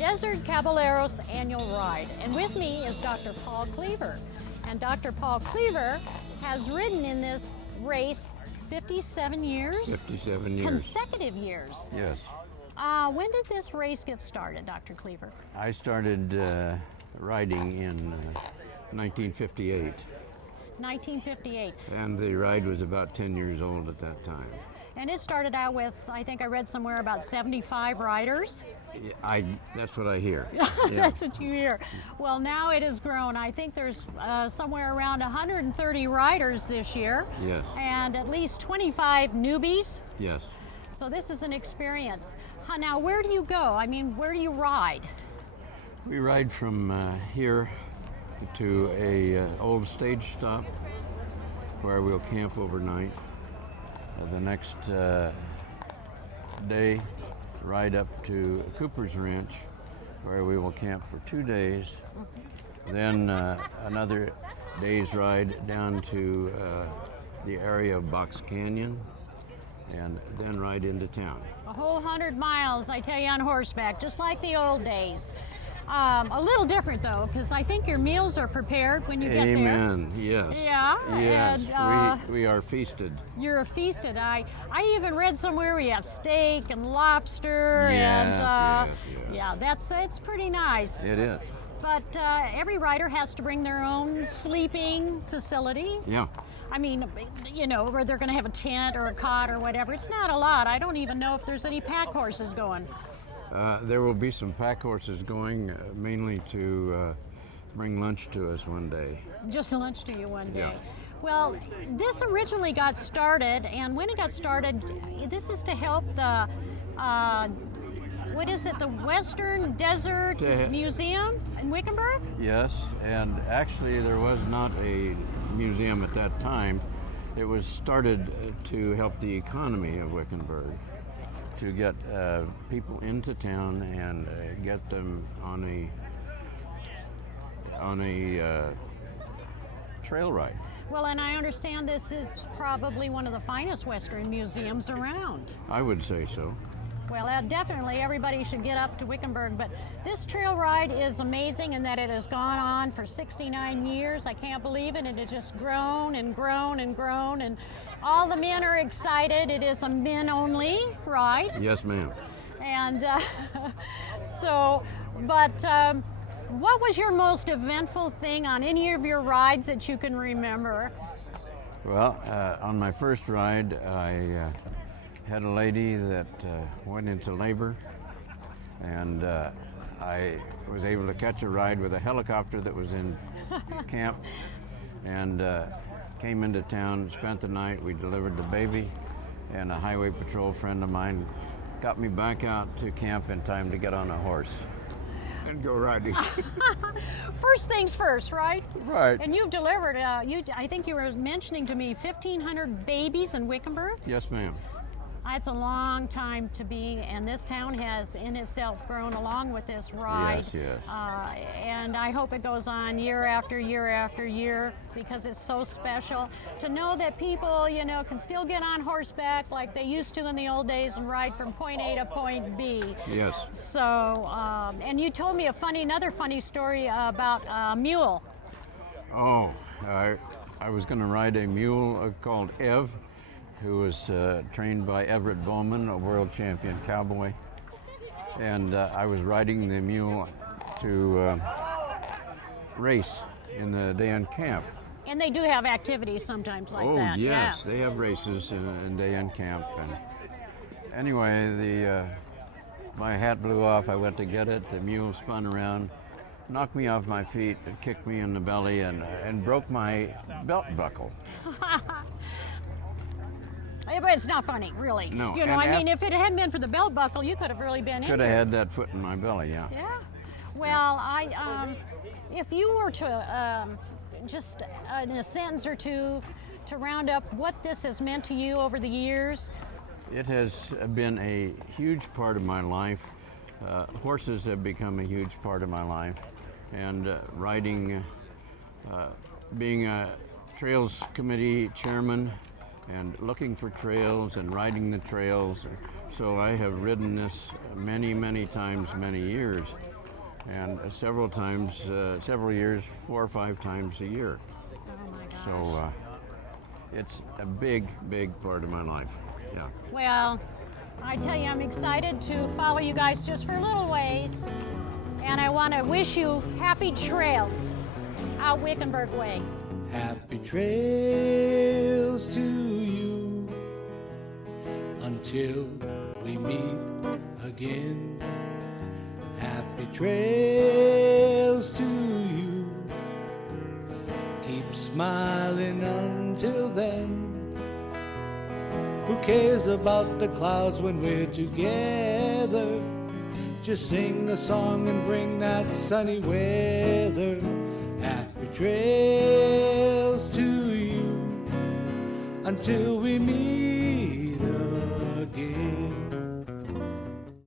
Desert Caballeros annual ride. And with me is Dr. Paul Cleaver. And Dr. Paul Cleaver has ridden in this race 57 years? 57 years. Consecutive years. Yes. When did this race get started, Dr. Cleaver? I started riding in 1958. 1958. And the ride was about 10 years old at that time. And it started out with, I think I read somewhere, about 75 riders. That's what I hear. That's what you hear. Well, now it has grown. I think there's somewhere around 130 riders this year. Yes. And at least 25 newbies. Yes. So this is an experience. Now, where do you go? I mean, where do you ride? We ride from here to a old stage stop where we'll camp overnight. The next day, ride up to Cooper's Ranch, where we will camp for 2 days. Then another day's ride down to the area of Box Canyon, and then ride into town. A whole 100 miles, I tell you, on horseback, just like the old days. A little different though, because I think your meals are prepared when you get there. Amen. Yes. Yeah. Yes. And, we are feasted. You're feasted. I even read somewhere we have steak and lobster, Yes, and yes. yeah, it's pretty nice. It is. But every rider has to bring their own sleeping facility. Yeah. I mean, you know, where they're going to have a tent or a cot or whatever. It's not a lot. I don't even know if there's any pack horses going. There will be some pack horses going, mainly to bring lunch to us one day. Just lunch to you one day. Yeah. Well, this originally got started, and when it got started, this is to help the, what is it, the Western Desert Museum in Wickenburg? Yes, and actually there was not a museum at that time. It was started to help the economy of Wickenburg, to get people into town and get them on a trail ride. Well, and I understand this is probably one of the finest Western museums around. I would say so. Well, definitely everybody should get up to Wickenburg, but this trail ride is amazing in that it has gone on for 69 years. I can't believe it. It has just grown and grown and grown, and all the men are excited. It is a men-only ride. Yes, ma'am. And what was your most eventful thing on any of your rides that you can remember? Well, on my first ride, I had a lady that went into labor, and I was able to catch a ride with a helicopter that was in camp, and came into town, spent the night. We delivered the baby, and a highway patrol friend of mine got me back out to camp in time to get on a horse and go riding. First things first, right? Right. And you've delivered, I think you were mentioning to me, 1,500 babies in Wickenburg? Yes, ma'am. That's a long time to be, and this town has in itself grown along with this ride. Yes, yes. And I hope it goes on year after year after year, because it's so special to know that people, you know, can still get on horseback like they used to in the old days and ride from point A to point B. Yes. So, and you told me another funny story about a mule. Oh, I was going to ride a mule called Ev, who was trained by Everett Bowman, a world champion cowboy. And I was riding the mule to race in the day in camp. And they do have activities sometimes like that. Oh, yes, Yeah. they have races in day in camp. And anyway, my hat blew off. I went to get it. The mule spun around, knocked me off my feet, and kicked me in the belly, and broke my belt buckle. But it's not funny, really. No. You know, I mean, if it hadn't been for the belt buckle, you could have really been injured. Could have had that foot in my belly, yeah. Yeah. Well, if you were to just in a sentence or two to round up what this has meant to you over the years. It has been a huge part of my life. Horses have become a huge part of my life, and riding, being a Trails Committee chairman and looking for trails and riding the trails. So I have ridden this many, many times, many years. and several times, several years, 4 or 5 times a year. Oh my gosh. So it's a big, big part of my life. Yeah. Well, I tell you, I'm excited to follow you guys just for a little ways. And I want to wish you happy trails out Wickenburg Way. Happy trails to you until we meet again. Happy trails to you. Keep smiling until then. Who cares about the clouds when we're together? Just sing a song and bring that sunny weather. Happy trails to you until we meet again.